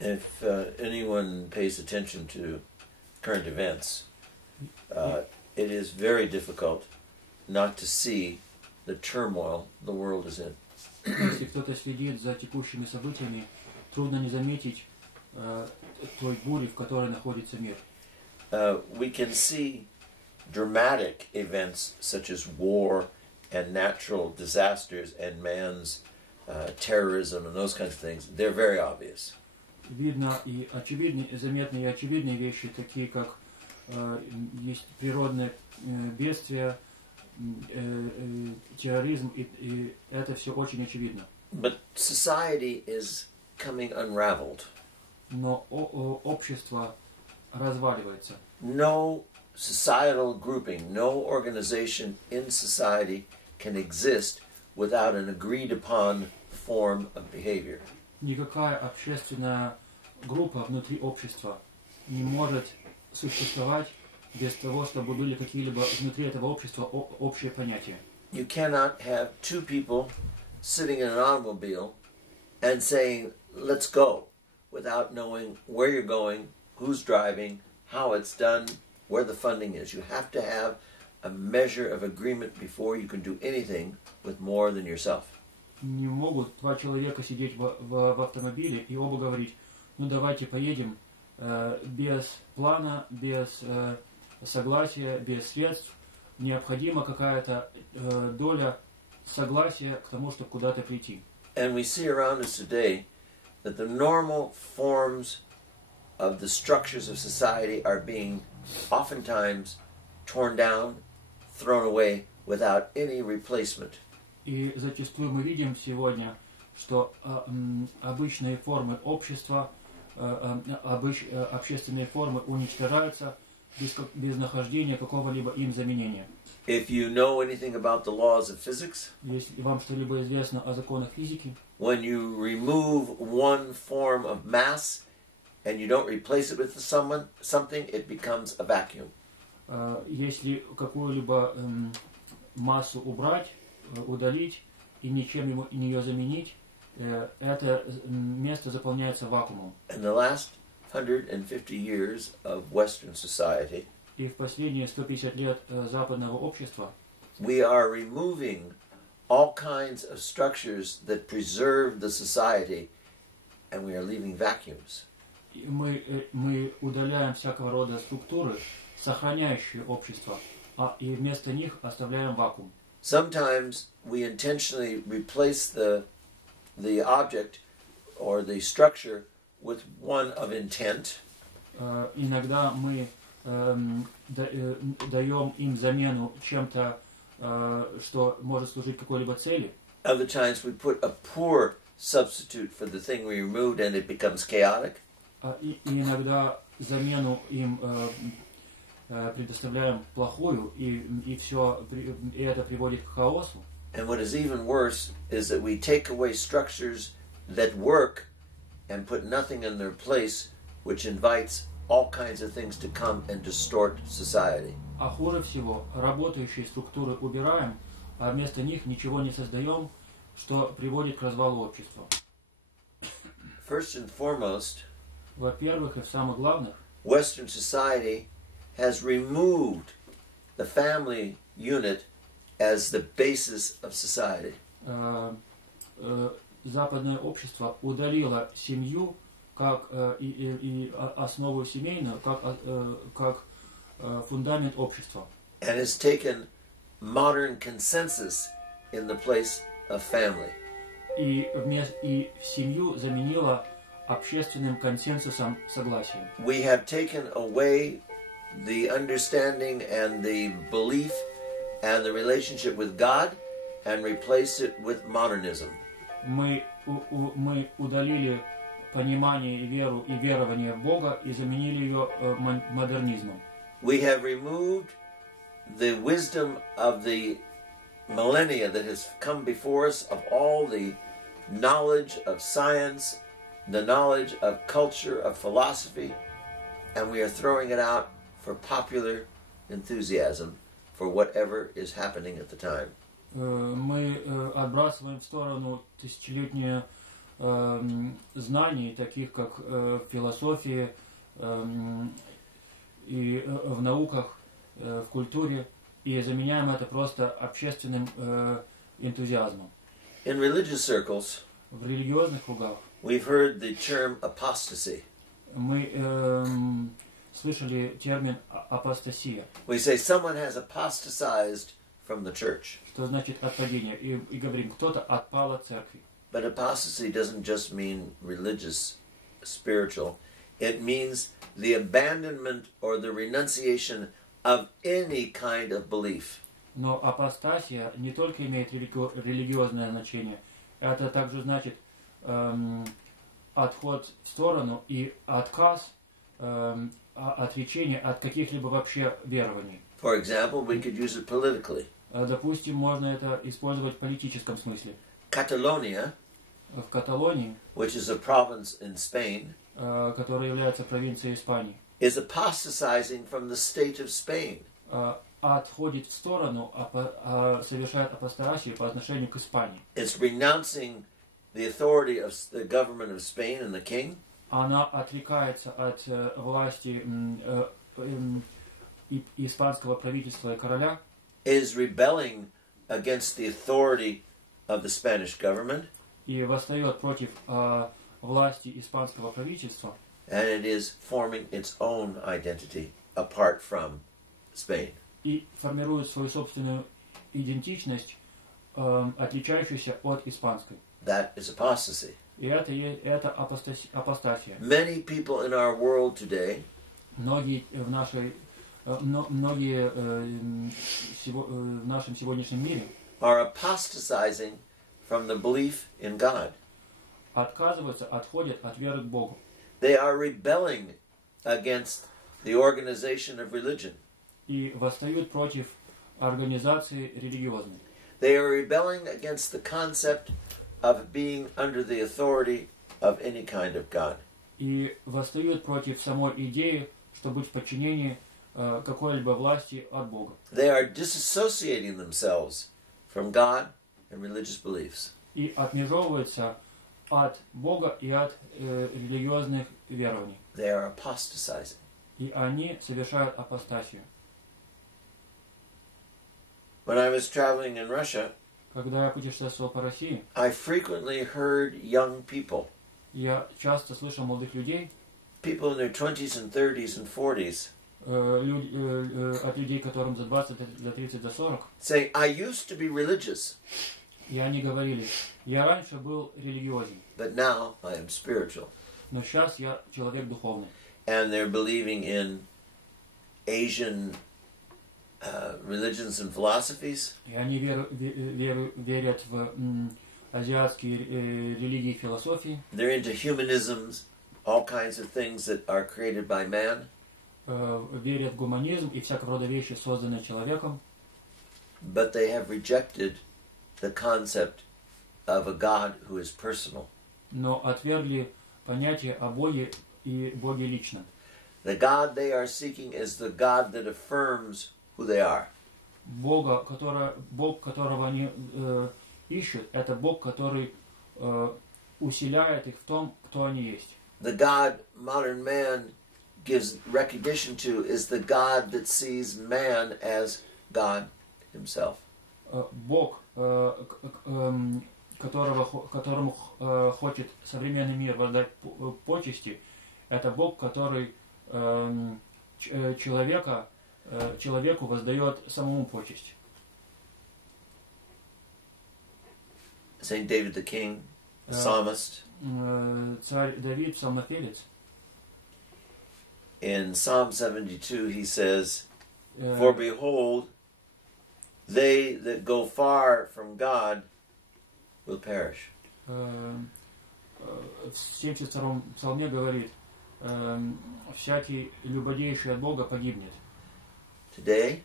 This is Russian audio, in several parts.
If anyone pays attention to current events, it is very difficult not to see the turmoil the world is in. Если кто-то следит за текущими событиями, трудно не заметить той бури, в которой находится мир. We can see dramatic events such as war and natural disasters and man's terrorism and those kinds of things. They're very obvious. Видно и очевидные, заметные и очевидные вещи, такие как есть природные бедствия, терроризм, и это все очень очевидно. But society is coming unraveled. Но общество разваливается. No societal grouping, no organization in society can exist without an agreed upon form of behavior. Никакая общественная группа внутри общества не может существовать без того, чтобы были какие-либо внутри этого общества общие понятия. You cannot have two people sitting in an automobile and saying, let's go, without knowing where you're going, who's driving, how it's done, where the funding is. You have to have a measure of agreement before you can do anything with more than yourself. Не могут два человека сидеть в автомобиле и оба говорить, ну давайте поедем без плана, без согласия, без средств. Необходима какая-то доля согласия к тому, чтобы куда-то прийти. And we see around us today that the normal forms of the structures of society are being oftentimes torn down, thrown away without any replacement. И зачастую мы видим сегодня, что обычные формы общества, общественные формы уничтожаются без нахождения какого-либо им заменения. If you know anything about the laws of physics, если вам что-либо известно о законах физики, when you remove one form of mass and you don't replace it with something, it becomes a vacuum. Если какую-либо массу убрать, удалить и ничем ее заменить, это место заполняется вакуумом. In the last 150 years of Western society, и в последние 150 лет западного общества, we are removing all kinds of structures that preserve the society, and we are leaving vacuums. Мы удаляем всякого рода структуры, сохраняющие общество, и вместо них оставляем вакуум. Sometimes we intentionally replace the object or the structure with one of intent. Иногда мы даем им замену чем-то, что может служить какой-либо цели. Other times we put a poor substitute for the thing we removed and it becomes chaotic. И иногда замену им предоставляем плохую, и все, и это приводит к хаосу. And what is even worse is that we take away structures that work and put nothing in their place, which invites all kinds of things to come and distort society. А хуже всего, работающие структуры убираем, а вместо них ничего не создаем, что приводит к развалу общества. First and foremost, во-первых, и в самых главных, Western society has removed the family unit as the basis of society. Западное общество удалило семью как и основу семейную как фундамент общества. And has taken modern consensus in the place of family. И семью заменило общественным консенсусом, согласием. We have taken away the understanding and the belief and the relationship with God and replaced it with modernism. Мы удалили понимание и веру и верование в Бога и заменили ее модернизмом. We have removed the wisdom of the millennia that has come before us, of all the knowledge of science, the knowledge of culture, of philosophy, and we are throwing it out for popular enthusiasm for whatever is happening at the time. Мы отбрасываем в сторону тысячелетнее знаний, таких как в философии и в науках, в культуре, и заменяем это просто общественным энтузиазмом. In religious circles, В религиозных кругах we've heard the term apostasy. мы слышали термин апостасия, We say someone has apostatized from the church. что значит отпадение, и говорим, кто-то отпал от церкви. But apostasy doesn't just mean religious, spiritual. It means the abandonment or the renunciation of any kind of belief. Но апостасия не только имеет религиозное значение, это также значит отход в сторону и отказ, отречение от каких-либо вообще верований. For example, we could use it politically. Допустим, можно это использовать в политическом смысле. Catalonia, В Каталонии, which is a province in Spain, которая является провинцией Испании, is apostatizing from the state of Spain. отходит в сторону, совершает апостасию по отношению к Испании. It's renouncing the authority of the government of Spain and the king. Она отрекается от власти испанского правительства и короля, Is rebelling against the authority of the Spanish government, и восстает против власти испанского правительства, and it is forming its own identity apart from Spain. и формирует свою собственную идентичность, отличающуюся от испанской. That is apostasy. И это апостасия. Many people in our world today Многие в нашем сегодняшнем мире are apostatizing from the belief in God. отказываются, отходят от веры к Богу. They are rebelling against the organization of religion. И восстают против организации религиозной. They are rebelling against the concept of being under the authority of any kind of God. И восстают против самой идеи, что быть в подчинении какой-либо власти от Бога. They are disassociating themselves from God and religious beliefs. И отмежевываются от Бога и от религиозных верований. They are apostatizing. И они совершают апостасию. When I was traveling in Russia, Когда я путешествовал по России, I frequently heard young people, я часто слышал молодых людей, people in their 20s and 30s and 40s, от людей, которым за 20, за 30, за 40, saying, I used to be religious, и они говорили, я раньше был религиозен, but now I am spiritual. но сейчас я человек духовный. And they're believing in Asian religions and philosophies. И они верят в азиатские религии и философии. They're into humanism, all kinds of things that are created by man. Верят в гуманизм и всякого рода вещи, созданные человеком. But they have rejected the concept of a God who is personal. Но отвергли понятие о Боге и Боге личном. The God they are seeking is the God that affirms who they are. Бог, которого они ищут, это Бог, который усиляет их в том, кто они есть. The God modern man gives recognition to is the God that sees man as God himself. Бог, которому хочет современный мир воздать почести, это Бог, который человеку воздает самому почесть. Saint David the King, the psalmist, Царь Давид, псалмопевец, in Psalm 72 he says, For behold, they that go far from God will perish. В 72-м псалме говорит, всякий любодейший от Бога погибнет. Today,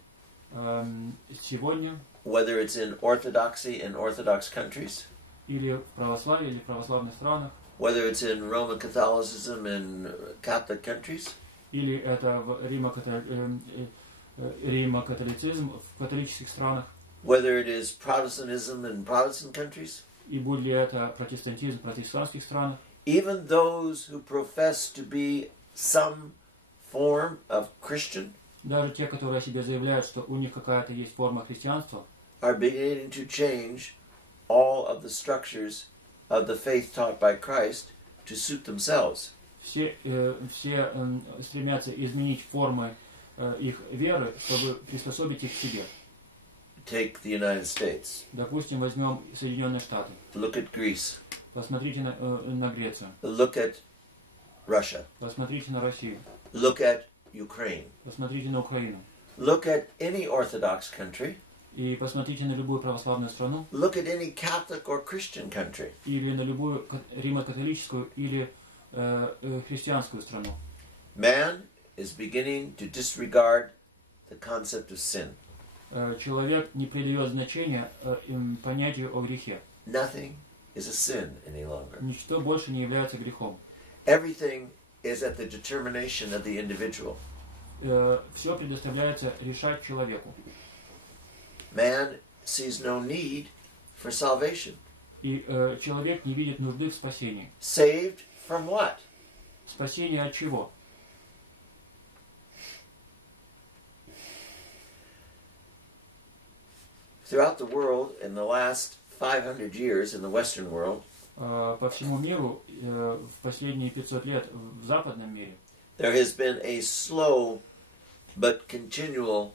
Сегодня, whether it's in orthodoxy in Orthodox countries, или в православии, или в православных странах, whether it's in Roman Catholicism in Catholic countries, или это в Римо-католицизм в католических странах, whether it is Protestantism in Protestant countries, и будь ли это протестантизм в протестантских странах, even those who profess to be some form of Christian даже те, которые о себе заявляют, что у них какая-то есть форма христианства, are beginning to change all of the structures of the faith taught by Christ to suit themselves. все стремятся изменить формы их веры, чтобы приспособить их к себе. Take the United States. Допустим, возьмем Соединенные Штаты. Look at Greece. Посмотрите на Грецию. Look at Russia. Посмотрите на Россию. Look at Ukraine. Посмотрите на Украину. Look at any Orthodox country. И посмотрите на любую православную страну. Look at any Catholic or Christian country. Или на любую римо-католическую или христианскую страну. Man is beginning to disregard the concept of sin. Человек не придает значения понятию о грехе. Nothing is a sin any longer. Ничто больше не является грехом. Everything is at the determination of the individual. Все предоставляется решать человеку. Man sees no need for salvation. И человек не видит нужды в спасении. Saved from what? Спасение от чего? Throughout the world, in the last 500 years in the Western world, По всему миру в последние 500 лет в западном мире there has been a slow but continual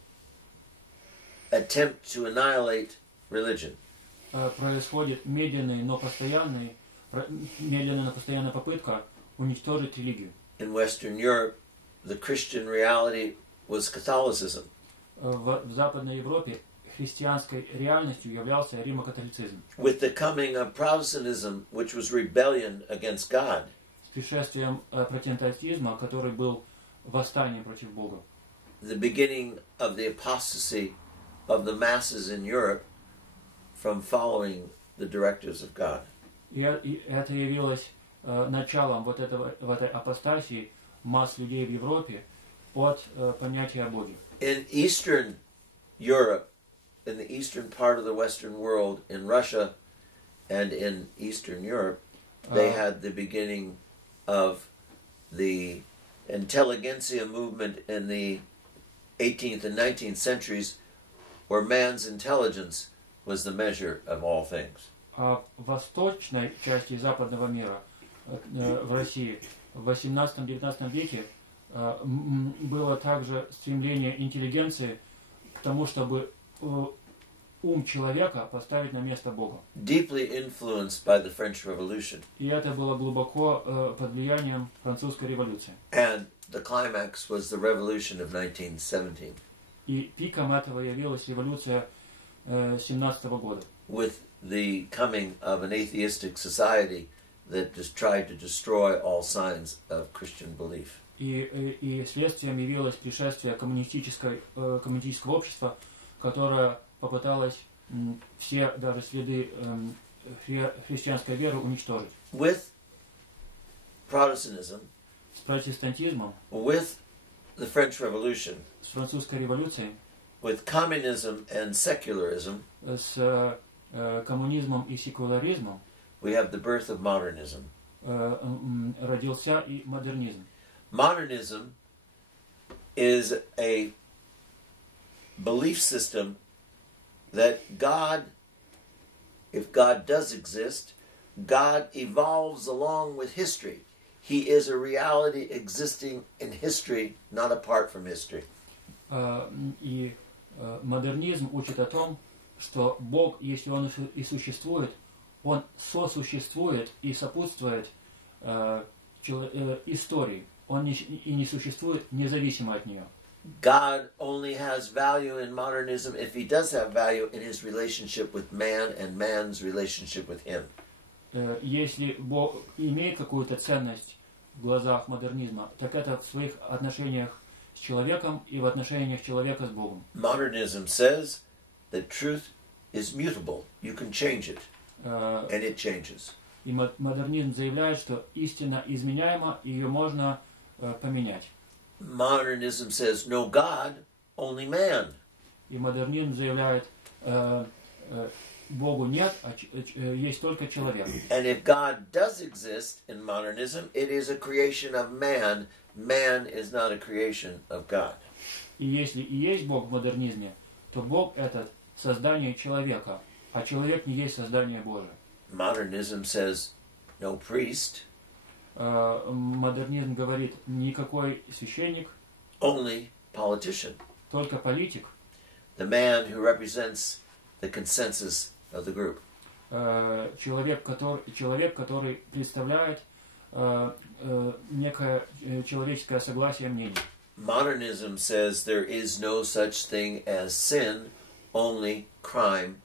attempt to annihilate religion. происходит медленная, но постоянная попытка уничтожить религию. In Western Europe, the Christian reality was Catholicism. В Западной Европе христианской реальностью являлся римо-католицизм. With the coming of Protestantism, which was rebellion against God, С пришествием протестантизма, который был восстанием против Бога. the beginning of the apostasy of the masses in Europe from following the directives of God. И это явилось началом вот этой апостасии масс людей в Европе от понятия о Боге. In Eastern Europe, in the eastern part of the Western world, in Russia and in Eastern Europe, they had the beginning of the intelligentsia movement in the 18th and 19th centuries, where man's intelligence was the measure of all things. А в восточной части западного мира, в России, в 18-19 веке было также стремление интеллигенции к тому, чтобы ум человека поставить на место Бога. Deeply influenced by the French Revolution. И это было глубоко под влиянием французской революции. And the climax was the revolution of 1917. И пиком этого явилась революция 17 года. With the coming of an atheistic society that just tried to destroy all signs of Christian belief. И следствием явилось пришествие коммунистического общества, которое попыталось все даже следы христианской веры уничтожить. With Protestantism, С протестантизмом, with the French Revolution, с французской революцией, with communism and secularism, с коммунизмом и секуляризмом we have the birth of modernism. Родился и модернизм. Modernism is a belief system that God, if God does exist, God evolves along with history. He is a reality existing in history, not apart from history. И модернизм учит о том, что Бог, если Он и существует, Он сосуществует и сопутствует истории. Он и не существует независимо от нее. God only has value in modernism if he does have value in his relationship with man and man's relationship with him. Если Бог имеет какую-то ценность в глазах модернизма, так это в своих отношениях с человеком и в отношениях человека с Богом. Modernism says that truth is mutable. You can change it, and it changes. И модернизм заявляет, что истина изменяема, и ее можно поменять. Modernism says no God, only man. И модернизм заявляет, Богу нет, есть только человек. And if God does exist in modernism, it is a creation of man. Man is not a creation of God. И если и есть Бог в модернизме, то Бог этот создание человека, а человек не есть создание Божие. Modernism says no priest. Модернизм говорит никакой священник, only politician. только политик. The man who represents the consensus of the group. Человек, который представляет некое человеческое согласие мнений. Modernism says there is no such thing as sin, only crime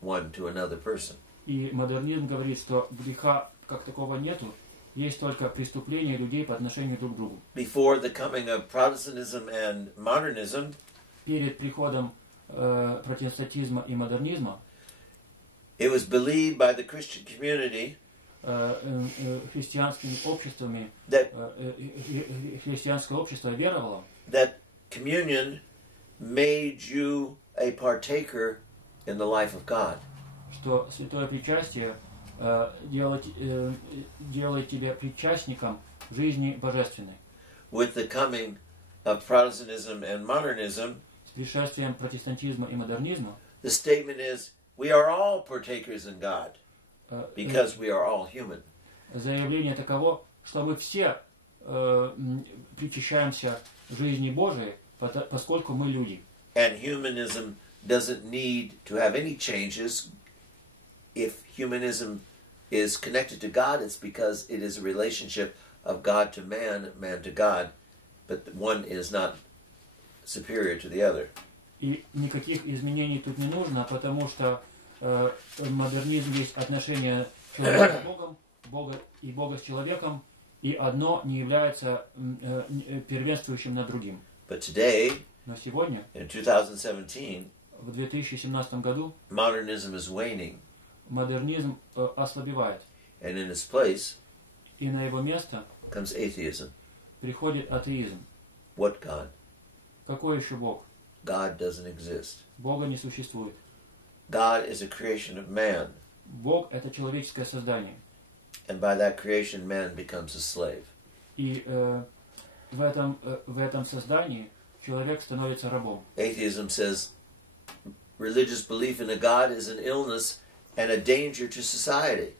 one to another person. И модернизм говорит, что греха как такого нету, есть только преступления людей по отношению друг к другу. Before the coming of Protestantism and modernism, перед приходом протестантизма и модернизма, it was believed by the Christian community христианскими обществами, христианское общество веровало, that communion made you a partaker in the life of God. Что святое причастие делает тебя причастником жизни божественной. With the coming of Protestantism and modernism, с пришествием протестантизма и модернизма, the statement is, we are all partakers in God, because we are all human. Заявление таково, что мы все причащаемся жизни Божией, поскольку мы люди. And humanism doesn't need to have any changes. If humanism is connected to God, it's because it is a relationship of God to man, man to God, but one is not superior to the other. И никаких изменений тут не нужно, потому что модернизм есть отношение человека с Богом, Бога с человеком, и одно не является первенствующим над другим. But today, но сегодня, in 2017, в 2017 году, modernism is waning. Модернизм ослабевает. And in its place, и на его место comes atheism. Приходит атеизм. What God? Какой еще Бог? God doesn't exist. Бога не существует. God is a creation of man. Бог это человеческое создание. And by that creation, man becomes a slave. И в этом создании человек становится рабом. Atheism says religious belief in a God is an illness and a danger to society.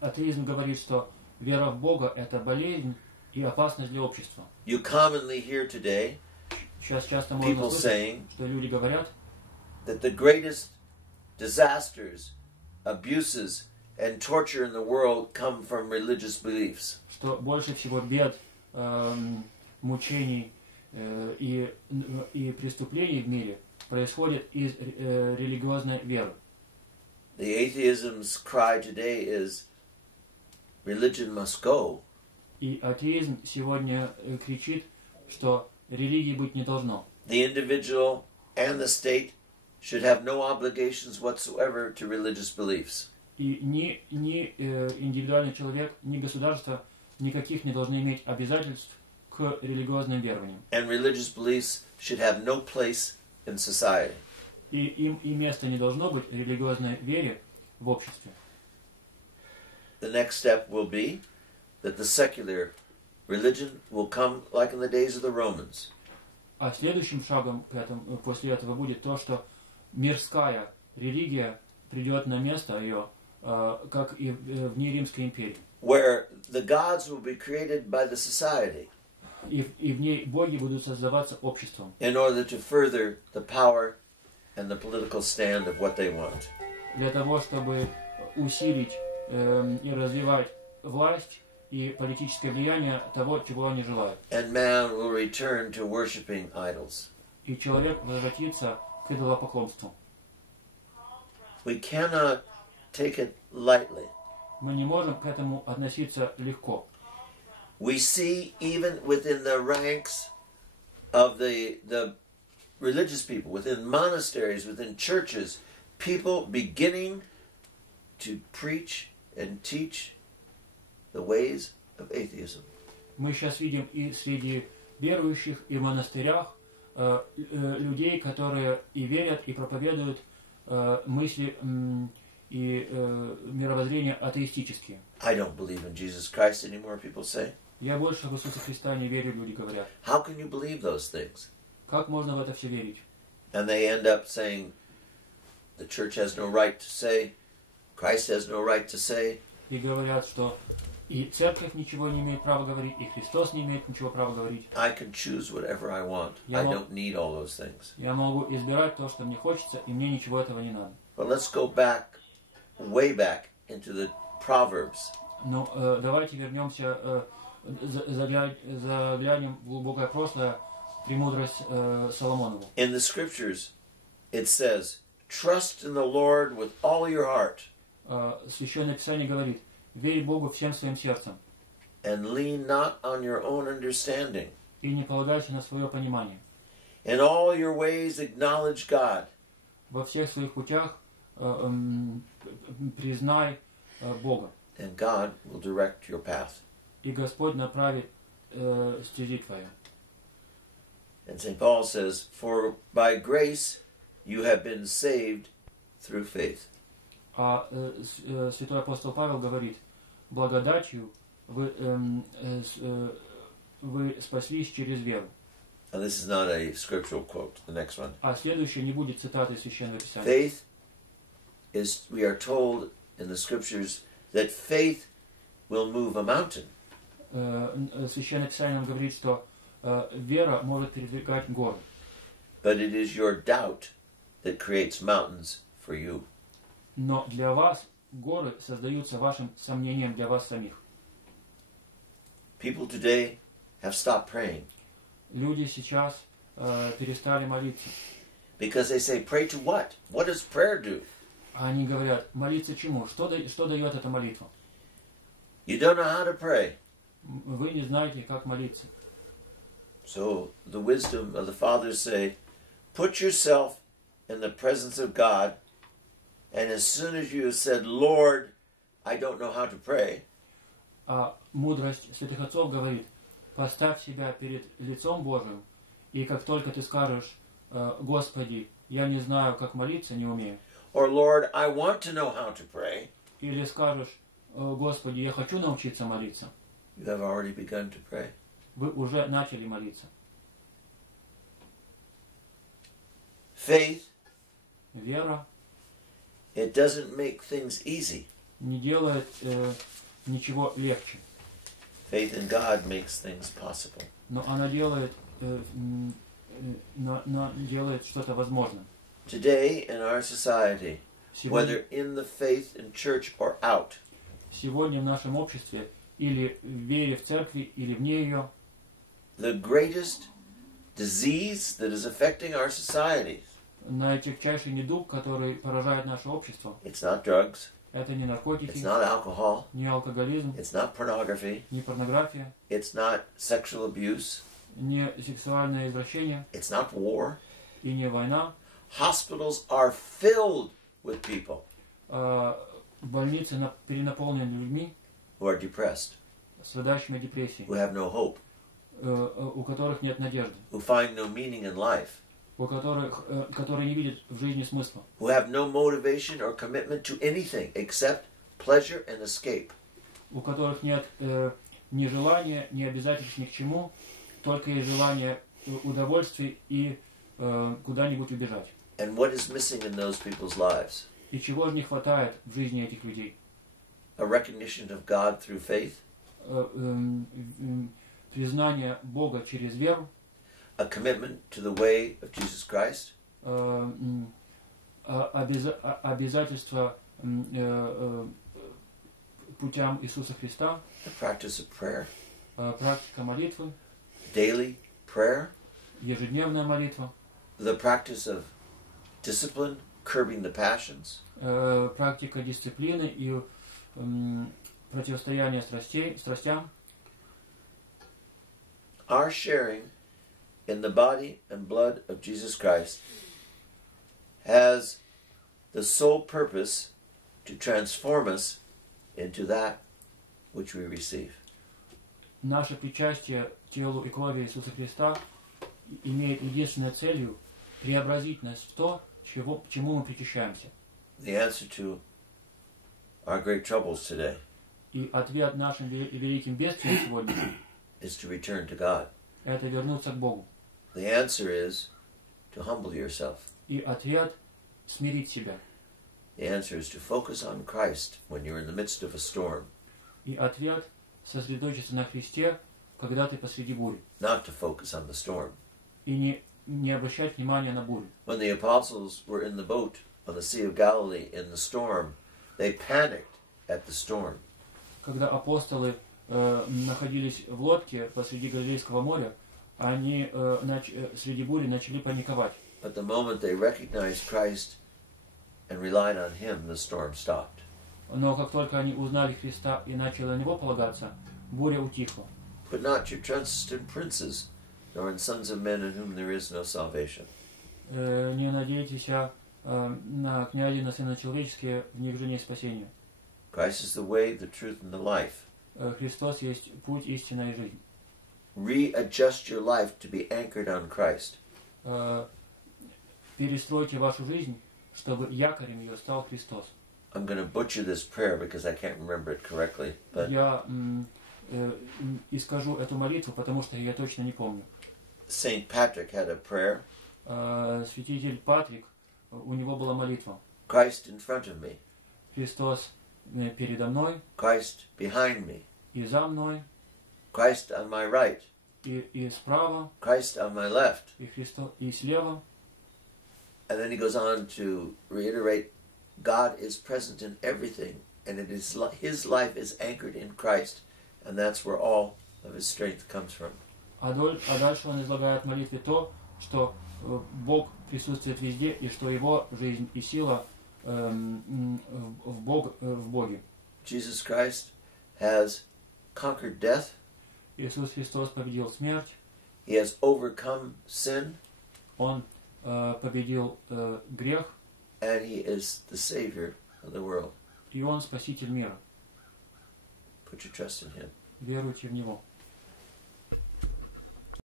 Атеизм говорит, что вера в Бога это болезнь и опасность для общества. You commonly hear today Сейчас часто можно слышать, что люди говорят, that the greatest disasters, abuses, and torture in the world come from religious beliefs. Что больше всего бед, мучений и преступлений в мире происходит из религиозной веры. The atheism's cry today is, religion must go. И атеизм сегодня кричит, что религии быть не должно. The individual and the state should have no obligations whatsoever to religious beliefs. И ни индивидуальный человек, ни государство никаких не должны иметь обязательств к религиозным верованиям. And religious beliefs should have no place in society. И им и места не должно быть религиозной вере в обществе. The next step will be that the secular religion will come like in the days of the Romans. А следующим шагом к этому, после этого будет то, что мирская религия придет на место ее, как и в дни Римской империи. Where the gods will be created by the society. И в ней боги будут создаваться обществом. In order to further the power and the political stand of what they want. Для того, чтобы усилить и развивать власть и политическое влияние того, чего они желают. And man will return to worshiping idols. И человек возвратится к идолопоклонству. We cannot take it lightly. Мы не можем к этому относиться легко. We see even within the ranks of the religious people, within monasteries, within churches, people beginning to preach and teach the ways of atheism. Мы сейчас видим и среди верующих, и в монастырях людей, которые и верят, и проповедуют мысли и мировоззрения атеистические. I don't believe in Jesus Christ anymore, people say. Я больше в Иисуса Христа не верю, люди говорят. How can you believe those things? Как можно в это все верить? And they end up saying, the church has no right to say, Christ has no right to say. И говорят, что и церковь ничего не имеет права говорить, и Христос не имеет ничего права говорить. I can choose whatever I want. I don't need all those things. Я могу избирать то, что мне хочется, и мне ничего этого не надо. But let's go back, way back, into the Proverbs. Но давайте вернемся, заглянем в глубокое прошлое, премудрость Соломонову. In the scriptures, it says, trust in the Lord with all your heart. Священное Писание говорит, верь Богу всем своим сердцем. And lean not on your own understanding. И не полагайся на свое понимание. In all your ways acknowledge God. Во всех своих путях признай Бога. And God will direct your path. И Господь направит стези твою. And St. Paul says, for by grace you have been saved through faith. А святой апостол Павел говорит, благодатью вы спаслись через веру. And this is not a scriptural quote, the next one. А следующее не будет цитатой Священного Писания. Faith is, we are told in the scriptures, that faith will move a mountain. Священное Писание нам говорит, что вера может передвигать горы. But it is your doubt that creates mountains for you. Но для вас горы создаются вашим сомнением для вас самих. People today have stopped praying. Люди сейчас перестали молиться. Because they say, pray to what? What does prayer do? Они говорят, молиться чему? Что дает эта молитва? You don't know how to pray. Вы не знаете, как молиться. So the wisdom of the fathers say, put yourself in the presence of God, and as soon as you have said, Lord, I don't know how to pray, А мудрость святых отцов говорит, поставь себя перед лицом Божьим, и как только ты скажешь, Господи, я не знаю, как молиться, не умею. or Lord, I want to know how to pray, Или скажешь, Господи, я хочу научиться молиться. you have already begun to pray. Вы уже начали молиться. Faith, Вера it doesn't make things easy. не делает ничего легче, Faith in God makes things possible. но она делает что-то возможным. Today in our society, whether in the faith in church or out, Сегодня в нашем обществе, или в вере в церкви, или вне ее, the greatest disease that is affecting our society, наитягчайший недуг, который поражает наше общество, it's not drugs, это не наркотики, it's not alcohol, не алкоголизм, it's not pornography, не порнография, it's not sexual abuse, не сексуальное извращение it's not war. и не война. Hospitals are filled with people Больницы перенаполнены людьми, who are depressed, страдающими депрессией, who have no hope, у которых нет надежды, who find no meaning in life, которые не видят в жизни смысла, who have no motivation or commitment to anything except pleasure and escape. у которых нет ни желания, ни обязательств ни к чему, только есть желание удовольствий и куда-нибудь убежать. And what is missing in those people's lives? И чего же не хватает в жизни этих людей? A recognition of God through faith, Признание Бога через веру, a commitment to the way of Jesus Christ, обязательство путям Иисуса Христа, the practice of prayer, практика молитвы, daily prayer, ежедневная молитва, the practice of discipline, curbing the passions, практика дисциплины и противостояние страстям. our sharing in the body and blood of Jesus Christ has the sole purpose to transform us into that which we receive. Наше причастие телу и крови Иисуса Христа имеет единственной целью преобразить нас в то, чему мы причащаемся. The answer to our great troubles today И ответ нашим великим бедствиям сегодня is to return to God. это вернуться к Богу. The answer is to humble yourself. И ответ смирить себя. The answer is to focus on Christ when you're in the midst of a storm. И ответ сосредоточиться на Христе, когда ты посреди бури. Not to focus on the storm. И не обращать внимания на бурю. When the apostles were in the boat on the Sea of Galilee in the storm, they panicked at the storm. Когда апостолы находились в лодке посреди Галилейского моря, они среди бури начали паниковать. But the moment they recognized Christ and relied on Him, the storm stopped. Но как только они узнали Христа и начали на Него полагаться, буря утихла. Put not your trust in princes, nor in sons of men in whom there is no salvation. Не надейтесь на князей, на сына человеческие, в них же нет спасения. Christ is the way, the truth, and the life. Христос есть путь, истина и жизнь. Readjust your life to be anchored on Christ. Перестройте вашу жизнь, чтобы якорем ее стал Христос. I'm going to butcher this prayer because I can't remember it correctly. But Я искажу эту молитву, потому что я точно не помню. Saint Patrick had a prayer. Святитель Патрик, у него была молитва. Christ in front of me. Христос передо мной. Christ behind me. И за мной. Christ on my right. И справа. Christ on my left. И слева. And then he goes on to reiterate, God is present in everything, and it is His life is anchored in Christ, and that's where all of His strength comes from. А дальше он излагает в молитве то, что Бог присутствует везде, и что Его жизнь и сила в Боге. Jesus Christ has conquered death. Иисус Христос победил смерть. He has overcome sin. Он победил грех. And He is the Savior of the world. И Он спаситель мира. Put your trust in Him. Веруйте в Него.